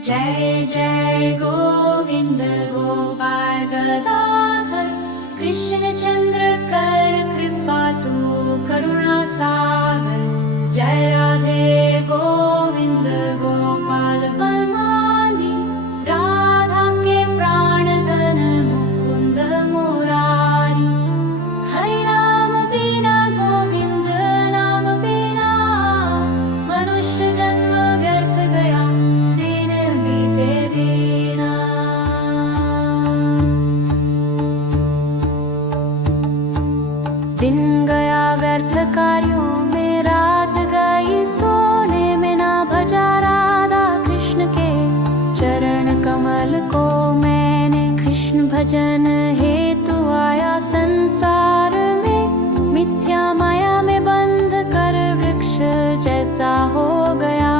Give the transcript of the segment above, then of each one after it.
जय जय गोविंद गोपाल गदाधर कृष्ण चंद्र कर कृपा तू करुणा सागर। जय राधे गोविंद गोपाल बलमाली राधा के प्राण धन मुकुंद मुरारी। हरि नाम बिना गोविंद नाम बिना मनुष्य जन्म व्यर्थ गया दिन बीते दीना। दिन गया व्यर्थ कार्यों में रात गई सोने में ना भजा राधा कृष्ण के चरण कमल को मैंने। कृष्ण भजन हेतु आया संसार में मिथ्या माया में बंध कर वृक्ष जैसा हो गया।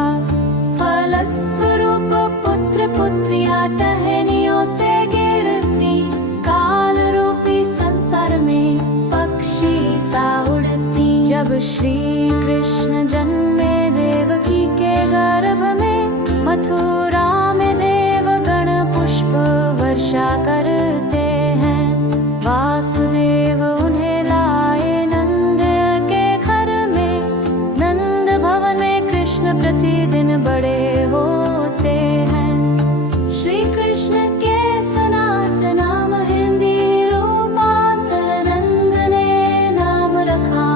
फलस्वरूप पुत्र पुत्रियां टहनियों से गिरती काल रूपी संसार में पक्षी सा उड़ती। जब श्री कृष्ण जन्मे देवकी के गर्भ में मथुरा में देवगण पुष्प वर्षा करते हैं। वासुदेव उन्हें लाए नंद के घर में। नंद भवन में कृष्ण प्रतिदिन बड़े होते हैं। श्री कृष्ण के सनास नाम हिंदी रूपांतर नंद ने नाम रखा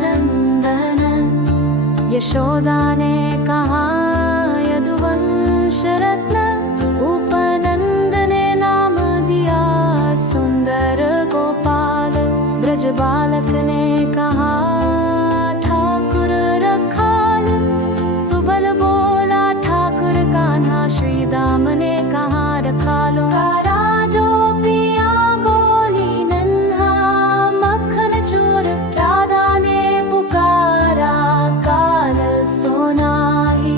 नंदनन। यशोदा ने कहा यदुवंश रत्न उपनंद ने नाम दिया सुंदर गोपाल। ब्रज बालक ने कहा ठाकुर रखाल। सुबल बोला ठाकुर कान्हा। श्री दाम ने कहा रखालो। जो पिया बोली नन्हा मक्खन चोर। राधा ने पुकारा काल सोना ही।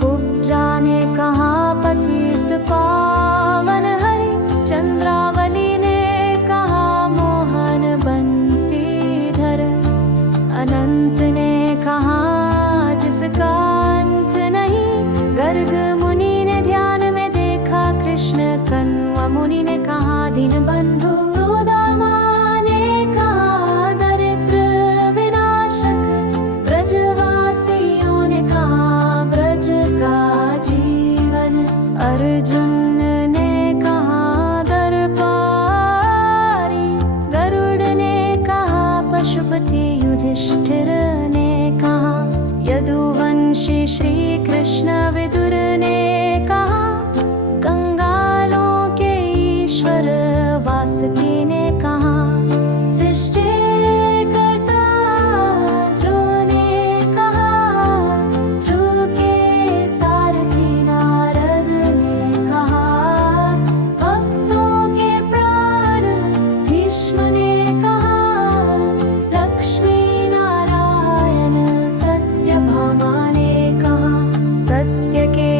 कुब्जा ने कहा पतित पावन हरि। चंद्रावली ने कहा मोहन बंसीधर। अनंत ने कहा जिसका अंत नहीं। गर्ग मुनि ने ध्यान में देखा कृष्ण। कण्व मुनि ने कहा दीन बंधु। सुदामा ने कहा दरिद्र विनाशक। ब्रजवासियों ने कहा ब्रज का जीवन। अर्जुन ने कहा दर्पारी। गरुड़ ने कहा पशुपति। युधिष्ठिर ने कहा यदुवंशी। श्री कृष्ण विदुर ने कहा कंगालों के ईश्वर। वासुकी ने कहा सृष्टि कर्ता। ध्रुव ने कहा ध्रुव के सारथी। नारद ने कहा भक्तों के प्राण। भीष्म ने कहा लक्ष्मी नारायण। सत्यभामा ने कहा सत्य के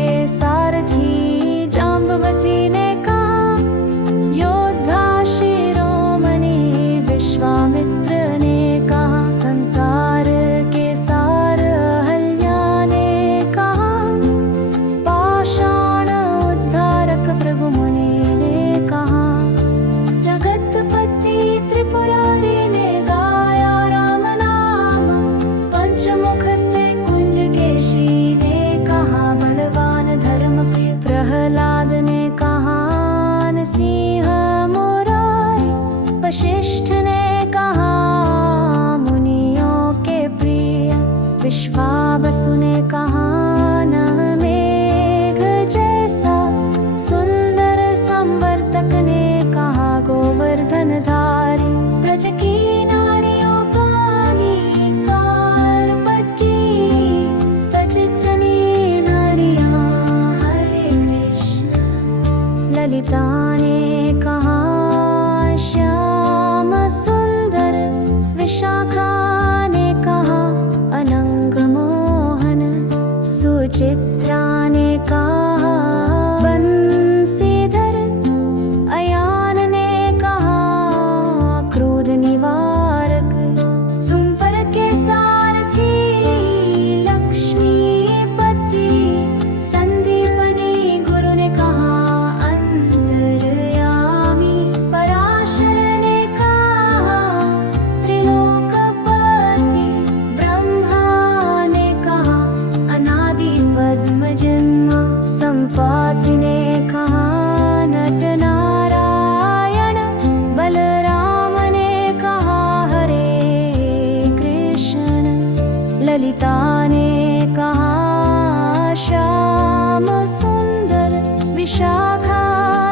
ललिता ने कहा श्याम सुंदर, विशाखा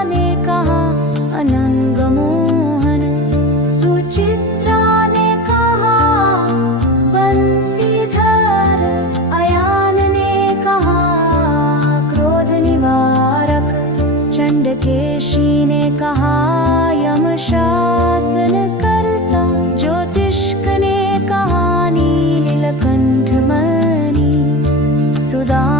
ने कहा अनंग मोहन, सुचित्रा ने कहा बंसीधर, अयान ने कहा क्रोध निवारक, चंडकेशी ने कहा यम शासन करता, ज्योतिष्क ने कहा नीलकंठ मणि, सुदा